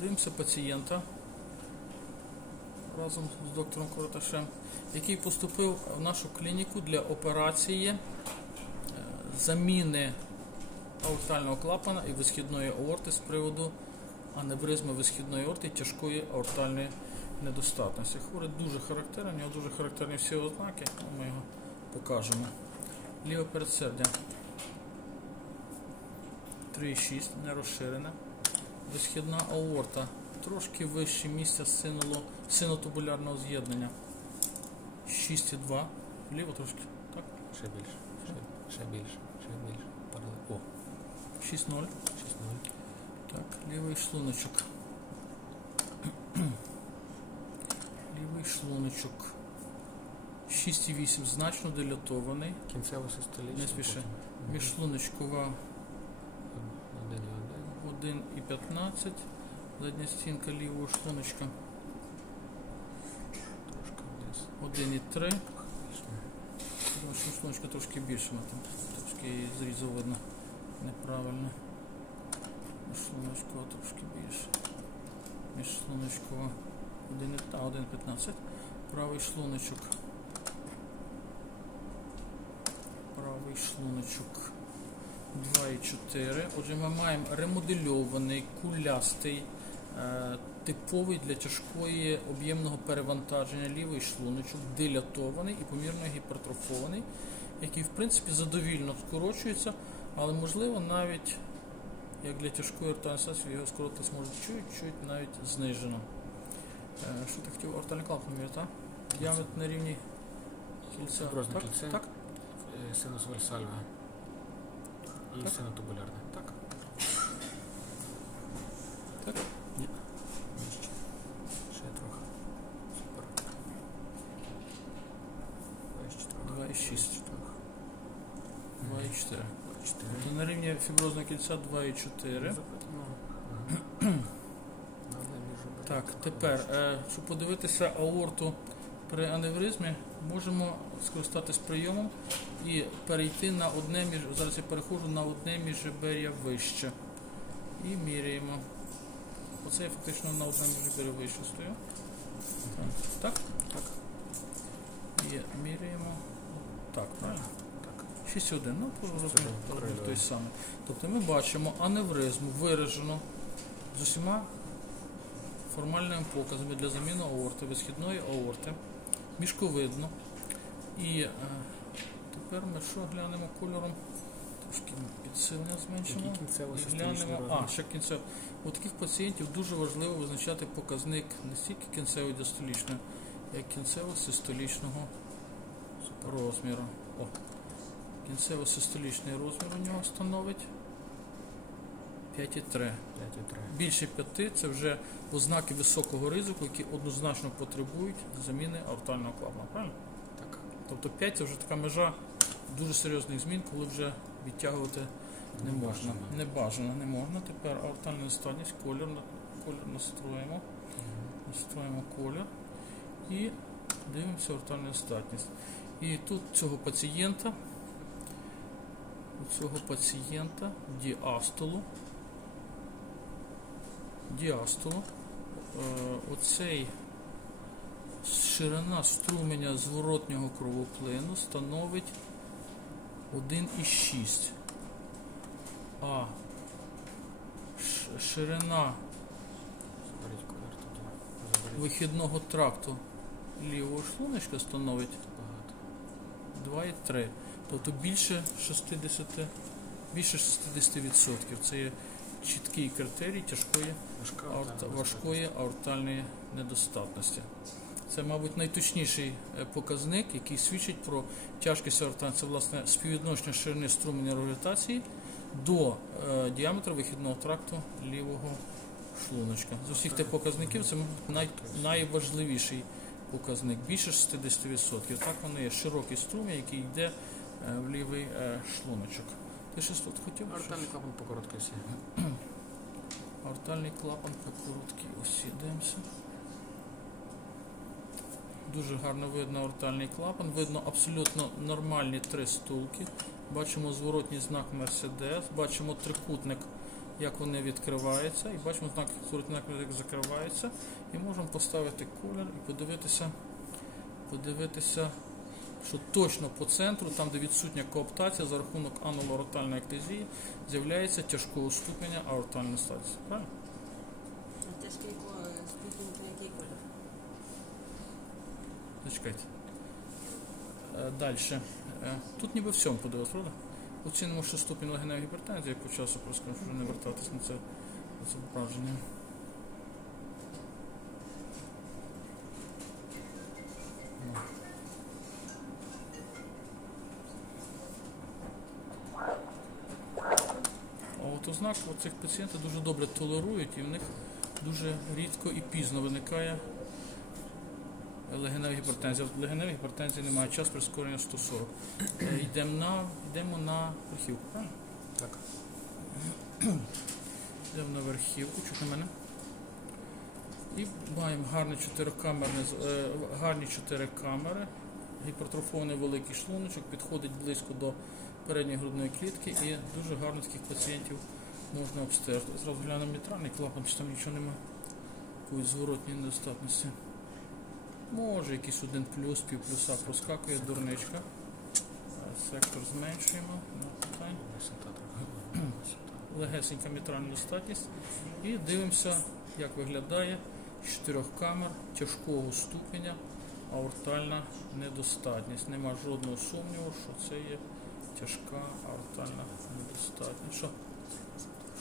Дивимося пацієнта разом з доктором Короташем, який поступив в нашу клініку для операції заміни аортального клапана і висхідної аорти з приводу аневризми висхідної аорти і тяжкої аортальної недостатності. Хворий дуже характерний, у нього дуже характерні всі ознаки, ми його покажемо. Ліве передсердя 3,6, не розширене. Висхідна аорта трошки вище місця синотубулярного з'єднання 6,2, вліво трошки, так? Ще більше, ще більше. О. 6,0. Так, лівий шлуночок. Лівий шлуночок 6,8, значно дилатований. Кінцево-систолічний. Не спіши. Міжшлуночкова 1,15. Задня стінка лівого шлуночка 1,3. Шлуночка трошки більше, трошки її зрізу видно неправильно. Міжшлуночкова трошки більше. Міжшлуночкова 1,15. Правий шлуночок. Правий шлуночок 2,4. Отже, ми маємо ремодельований, кулястий, типовий для тяжкої об'ємного перевантаження лівий шлуночок, дилатований і помірно гіпертрофований, який в принципі задовільно скорочується, але можливо навіть, як для тяжкої аортальної недостатності, його скоротитись може чуть-чуть навіть знижено. Що ти хотів? Аортальний клапан, так? Діаметр на рівні кільця. Так? Синус вальсальва і синотубулярне. Так? Так? Ні. Ще трохи. Супер. 2,6. 2,4. Тобто на рівні фіброзного кільця 2,4. Так, тепер, щоб подивитися аорту при аневризмі, можемо скористатись прийомом і перейти на одне зараз я переходжу на одне міжребер'я вище. І міряємо. Оце я фактично на одне міжребер'я вище стою. Так? Так. І міряємо. Так, правильно? Так. 6,1. Ну, розумію, той самий. Тобто ми бачимо аневризму виражену з усіма формальними показами для заміни аорти, висхідної аорти, мішковидно. І тепер ми що глянемо кольором, трошки підсилення зменшимо. І глянемо, ще кінцево. У таких пацієнтів дуже важливо визначати показник не стільки кінцево-діастолічного, як кінцево-систолічного розміру. Кінцево-систолічний розмір у нього становить 5,3. Більше 5 – це вже ознаки високого ризику, які однозначно потребують заміни аортального клапана. Правильно? Так. Тобто 5 – це вже така межа дуже серйозних змін, коли вже відтягувати не можна. Небажано не можна. Тепер аортальна недостатність, колір настроїмо. Настроїмо колір і дивимося аортальну недостатність. І тут цього пацієнта діастолу, оцей ширина струменя зворотнього кровоплину становить 1,6, а ширина вихідного тракту лівого шлуночка становить 2,3. Тобто більше 60%. Це є чіткий критерій тяжкої важкої аортальної недостатності. Це, мабуть, найточніший показник, який свідчить про тяжкість аортальної. Це, власне, співвідношення ширини струменя регуляції до діаметру вихідного тракту лівого шлуночка. З усіх тих показників це, мабуть, найважливіший показник. Більше 60%. Так воно є широкий струмінь, який йде в лівий шлуночок. Ти щось тут хотів? Аортальний клапан по короткій осі. Аортальний клапан по короткій осі. Дивимося. Дуже гарно видно аортальний клапан. Видно абсолютно нормальні 3 стулки. Бачимо зворотній знак Мерседес. Бачимо трикутник як вони відкриваються, і бачимо знак зворотнього як закривається. І можемо поставити колір і подивитися, що точно по центру, там де відсутня кооптація, за рахунок анулоротальної ектезії, з'являється тяжкого ступеня аортальної статісу. Правильно? А тяжкий ступінь це який колір? Зачекайте. Далі. Тут ніби всьому подивилось, правда? Оцінимо, що ступінь легеневої гіпертензії, по часу просто скажу, що не вертатись на це враження. От ознак цих пацієнтів дуже добре толерують, і в них дуже рідко і пізно виникає легенева гіпертензія. В легеневій гіпертензії немає час прискорення 140. Йдемо на верхівку, правильно? Так. Йдемо на верхівку, чуть на мене. І маємо гарні 4 камери. Гіпертрофований великий шлуночок, підходить близько до передньої грудної клітки, і дуже гарно таких пацієнтів можна обстежити. Зразу глянемо мітральний клапан, чи там нічого немає, якоїсь зворотньої недостатності. Може якийсь один плюс, півплюса проскакує, дурничка. Сектор зменшуємо. Легесенька мітральна недостатність. І дивимося, як виглядає з 4 камер тяжкого ступеня аортальна недостатність. Нема жодного сумніву, що це є тяжка аортальна недостатність.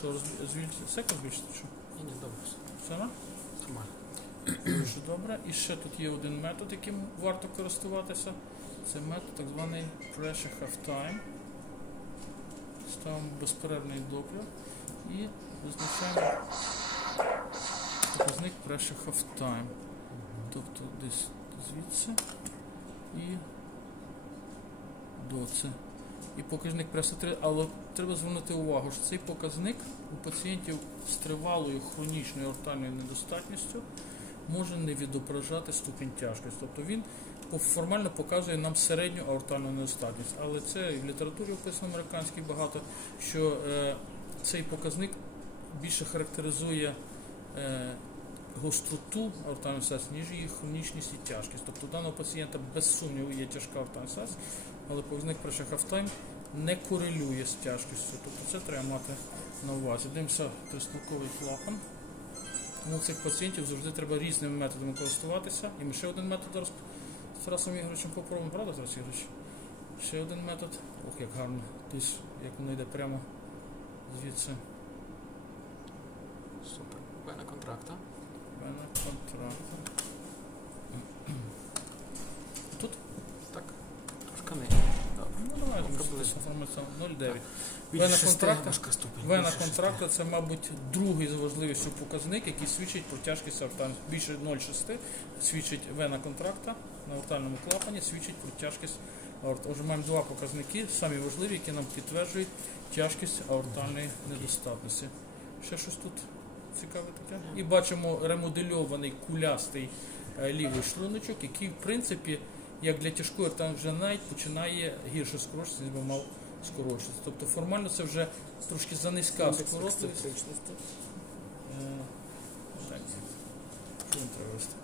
Що сектор збільшити? Що? Ні, добре. Все нормально? Нормально. Дуже добре. І ще тут є один метод, яким варто користуватися. Це метод так званий Pressure Half Time. Ставимо безперервний доплер і визначаємо показник Pressure Half Time. Тобто десь звідси і до це. І показник преса, але треба звернути увагу, що цей показник у пацієнтів з тривалою хронічною аортальною недостатністю може не відображати ступінь тяжкості. Тобто він формально показує нам середню аортальну недостатність. Але це і в літературі описано американській багато, що цей показник більше характеризує гостроту аортальної недостатності, ніж її хронічність і тяжкість. Тобто у даного пацієнта без сумніву є тяжка аортальна недостатність, але показник Pressure Half Time не корелює з тяжкістю. Тобто це треба мати на увазі. Дивимося тристолковий клапан. Тому цих пацієнтів завжди треба різними методами користуватися. І ми ще один метод зараз з Тарасом Ігоровичем попробуємо, правда, Тарас Ігорович? Ще один метод. Ох, як гарно. Десь, як воно йде прямо звідси. Супер. Вена контракта. Вена контракта. Тут? Так. Трошки нижче. Добре. Ну, давайте, приблизно. 0,9. ступінь. Вена контракта – це, мабуть, другий за важливістю показник, який свідчить про тяжкість аортальної. Більше 0,6 свідчить вена контракта на аортальному клапані, свідчить про тяжкість аорти. Отже, маємо два показники, самі важливі, які нам підтверджують тяжкість аортальної недостатності. Ще щось тут цікаве таке? І бачимо ремодельований кулястий лівий шлуночок, який, в принципі, як для тяжкої аортальної вже навіть починає гірше скорочуватися, ніж би мав скорочуватися. Тобто формально це вже трошки занизька скорочливість. Що він треба вести?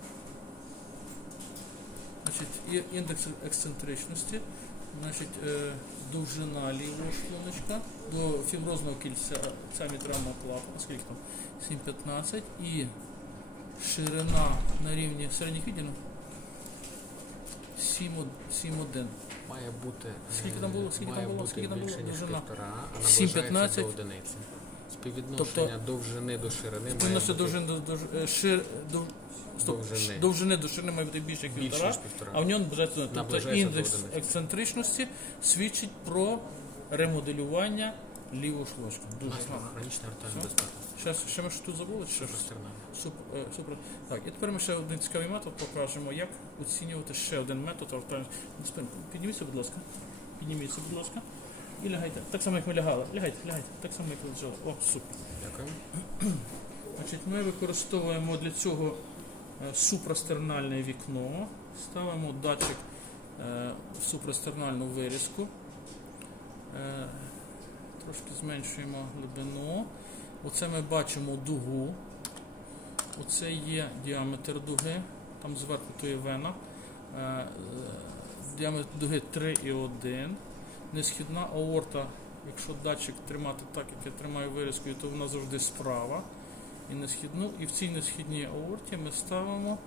Значить, індекс ексцентричності, значить, довжина лівого шлуночка до фіброзного кільця мітрального клапана, скільки там? 7,15, і ширина на рівні середніх відділів 7,1. Має бути Скільки там було? Більше, ніж 1,5, а 7,15 наближається до одиниці. Співвідношення довжини до ширини має бути... довжини до ширини має бути більше, ніж 1,5, а в ньому бажається, тобто індекс ексцентричності свідчить про ремоделювання лівого шлуночка. Дуже гарно. Хронічна аортальна недостатність. Ще ми що тут забули? Супер. Так, і тепер ми ще один цікавий метод покажемо, як оцінювати ще один метод аортальної. Підніміться, будь ласка. І лягайте. Так само, як ми лягали. Лягайте. Так само, як ви лежали. О, супер. Дякую. Значить, ми використовуємо для цього супрастернальне вікно. Ставимо датчик в супрастернальну вирізку. Трошки зменшуємо глибину. Оце ми бачимо дугу. Оце є діаметр дуги. Там зверху то є вена. Діаметр дуги 3,1. Несхідна аорта, якщо датчик тримати так, як я тримаю вирізкою, то вона завжди справа. І в цій несхідній аорті ми ставимо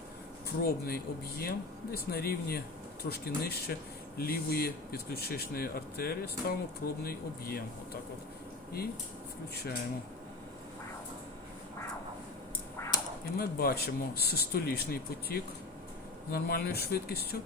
пробний об'єм десь на рівні трошки нижче лівої підключичної артерії. Ставимо пробний об'єм. Отак от. І включаємо. І ми бачимо систолічний потік з нормальною швидкістю.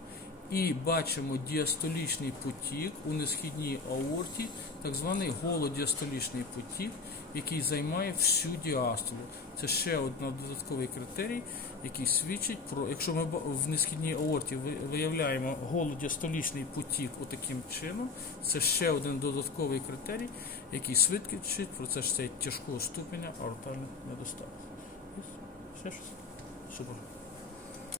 І бачимо діастолічний потік у несхідній аорті, так званий голодіастолічний потік, який займає всю діастолю. Це ще один додатковий критерій, який свідчить про, якщо ми в несхідній аорті виявляємо голодіастолічний потік отаким чином, це ще один додатковий критерій, який свідчить про це ж тяжкого ступеня аортальних недостатків. Ще щось? Супер.